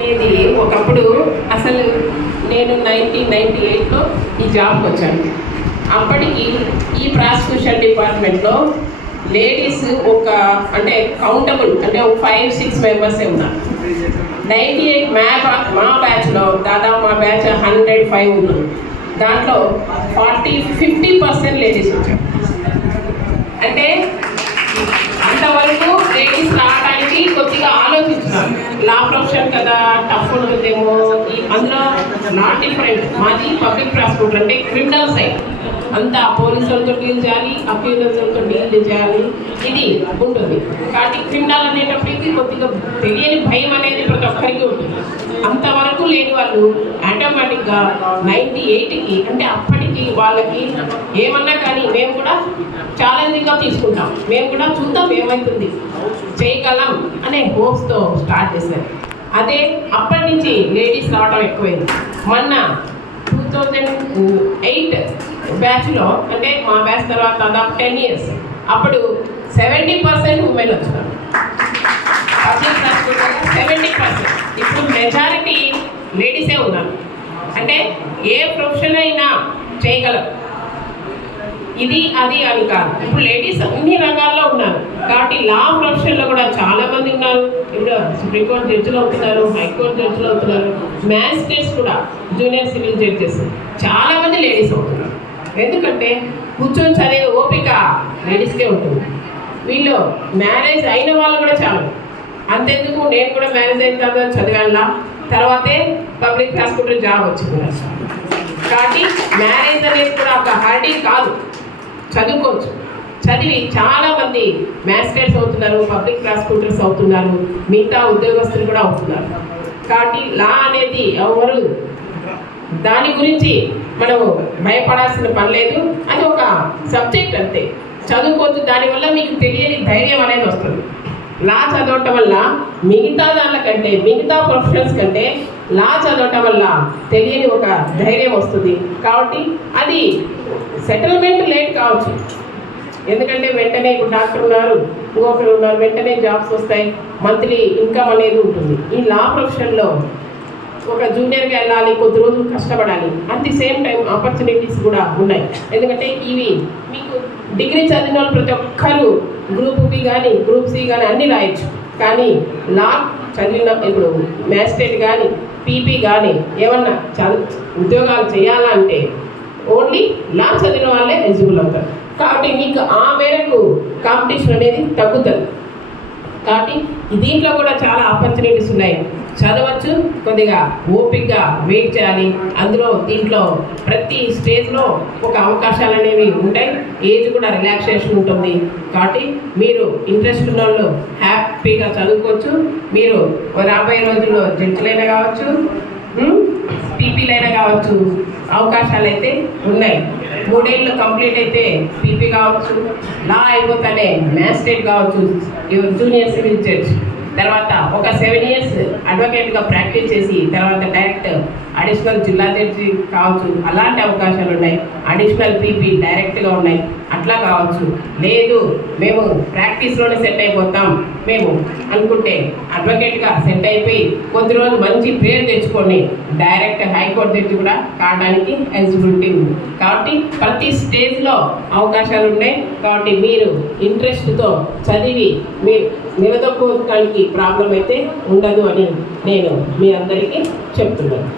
అనేది ఒకప్పుడు అసలు నేను 1998లో ఈ జాబ్కి వచ్చాను. అప్పటికి ఈ ప్రాసిక్యూషన్ డిపార్ట్మెంట్లో లేడీస్ ఒక అంటే కౌంటబుల్ అంటే ఒక 5-6 మెంబర్సే ఉన్నారు. 98 మా బ్యాచ్లో దాదాపు మా బ్యాచ్ 105 ఉన్నారు. దాంట్లో 50% లేడీస్ వచ్చారు. అంటే అంతవరకు లేడీస్ రావడానికి కొద్దిగా ఆలోచించినారు. లా ప్రొఫెషన్ కదా, టఫ్ ఉంటుందేమో. అందులో నాట్ డిఫరెంట్. మాది పబ్లిక్ ప్రాసిక్యూటర్ అంటే క్రిమినల్ సైడ్ అంతా పోలీసులతో డీల్ చేయాలి, అక్యూజర్స్తో డీల్ చేయాలి, ఇది ఉంటుంది. కాబట్టి క్రిమినల్ అనేటప్పటికి కొద్దిగా తెలియని భయం అనేది ప్రతి ఒక్కరికి ఉంటుంది. అంతవరకు లేని వాళ్ళు ఆటోమేటిక్గా 98కి అంటే అప్పటికి వాళ్ళకి ఏమన్నా కానీ మేము కూడా ఛాలెంజింగ్గా తీసుకుంటాం, మేము కూడా చూద్దాం ఏమవుతుంది, చేయగలం అనే హోప్స్తో స్టార్ట్ చేశారు. అదే అప్పటి నుంచి లేడీస్ రావడం ఎక్కువైంది. మొన్న 2008 బ్యాచ్లో అంటే మా బ్యాచ్ తర్వాత దాదాపు 10 years అప్పుడు 70% ఉమెన్ వచ్చినారు. 70%. ఇప్పుడు మెజారిటీ లేడీసే ఉన్నారు. అంటే ఏ ప్రొఫెషన్ అయినా చేయగలరు, ఇది అది అని కాదు. ఇప్పుడు లేడీస్ అన్ని రంగాల్లో ఉన్నారు. కాబట్టి లా ప్రొఫెషన్లో కూడా చాలామంది ఉన్నారు. ఇప్పుడు సుప్రీంకోర్టు జడ్జిలు అవుతున్నారు, హైకోర్టు జడ్జిలు అవుతున్నారు, మ్యాజిస్ట్రేట్స్ కూడా, జూనియర్ సివిల్ జడ్జెస్ చాలామంది లేడీస్ అవుతున్నారు. ఎందుకంటే కూర్చొని చదివే ఓపిక లేడీస్కే ఉంటుంది. వీళ్ళు మ్యారేజ్ అయిన వాళ్ళు కూడా చాలా. అంతెందుకు నేను కూడా మ్యారేజ్ అయిన తర్వాత చదివాళ్ళ తర్వాతే పబ్లిక్ ప్రాసిక్యూటర్ జాబ్ వచ్చింది. కాబట్టి మ్యారేజ్ అనేది కూడా ఒక హార్డీ కాదు, చదువుకోవచ్చు. చదివి చాలామంది మ్యాజిస్ట్రేట్స్ అవుతున్నారు, పబ్లిక్ ప్రాసిక్యూటర్స్ అవుతున్నారు, మిగతా ఉద్యోగస్తులు కూడా అవుతున్నారు. కాబట్టి లా అనేది ఎవరు దాని గురించి మనము భయపడాల్సిన పని లేదు. అది ఒక సబ్జెక్ట్ అంతే, చదువుకోవచ్చు. దానివల్ల మీకు తెలియని ధైర్యం అనేది వస్తుంది. లా చదవటం వల్ల మిగతా దానికంటే, మిగతా ప్రొఫెషన్స్ కంటే లా చదవటం వల్ల తెలియని ఒక ధైర్యం వస్తుంది. కాబట్టి అది సెటిల్మెంట్ లేట్ కావచ్చు. ఎందుకంటే వెంటనే ఇప్పుడు డాక్టర్ ఉన్నారు, ఇంకొకరు ఉన్నారు, వెంటనే జాబ్స్ వస్తాయి, మంత్లీ ఇన్కమ్ అనేది ఉంటుంది. ఈ లా ప్రొఫెషన్లో ఒక జూనియర్గా వెళ్ళాలి, కొద్ది రోజులు కష్టపడాలి. At the same time opportunities కూడా ఉన్నాయి. ఎందుకంటే ఇవి మీకు డిగ్రీ చదివిన వాళ్ళు ప్రతి ఒక్కరు గ్రూప్ బి కానీ గ్రూప్ సి కానీ అన్నీ రాయొచ్చు. కానీ లా చదివిన ఇప్పుడు మ్యాజిస్ట్రేట్ కానీ పీపీ కానీ ఏమన్నా ఉద్యోగాలు చేయాలంటే ఓన్లీ లా చదివిన వాళ్ళే ఎలిజిబుల్ అవుతారు. కాబట్టి మీకు ఆ మేరకు కాంపిటీషన్ అనేది తగ్గుతుంది. కాబట్టి దీంట్లో కూడా చాలా ఆపర్చునిటీస్ ఉన్నాయి. చదవచ్చు, కొద్దిగా ఓపికగా వెయిట్ చేయాలి. అందులో దీంట్లో ప్రతి స్టేజ్లో ఒక అవకాశాలు అనేవి ఉంటాయి. ఏజ్ కూడా రిలాక్సేషన్ ఉంటుంది. కాబట్టి మీరు ఇంట్రెస్ట్ ఉన్న వాళ్ళు హ్యాపీగా చదువుకోవచ్చు. మీరు రాబోయే రోజుల్లో జడ్జిలైనా కావచ్చు, పీపీలైనా కావచ్చు, అవకాశాలు అయితే ఉన్నాయి. 3 ఏళ్ళు కంప్లీట్ అయితే పీపీ కావచ్చు, లా అయిపోతానే మ్యాజిస్ట్రేట్ కావచ్చు, జూనియర్ సివిల్ జడ్జ్, తర్వాత ఒక 7 years అడ్వకేట్గా ప్రాక్టీస్ చేసి తర్వాత డైరెక్ట్ అడిషనల్ జిల్లా జడ్జి కావచ్చు. అలాంటి అవకాశాలు ఉన్నాయి. అడిషనల్ పీపీ డైరెక్ట్గా ఉన్నాయి. అట్లా కావచ్చు. లేదు మేము ప్రాక్టీస్లోనే సెట్ అయిపోతాం మేము అనుకుంటే అడ్వకేట్గా సెట్ అయిపోయి కొద్ది రోజులు మంచి పేరు తెచ్చుకొని డైరెక్ట్ హైకోర్టు జడ్జి కూడా కావడానికి ఎలిజిబిలిటీ ఉంది. కాబట్టి ప్రతి స్టేజ్లో అవకాశాలు ఉన్నాయి. కాబట్టి మీరు ఇంట్రెస్ట్తో చదివి మీరు నిలదొక్కుకోవడానికి ప్రాబ్లం అయితే ఉండదు అని నేను మీ అందరికీ చెప్తున్నాను.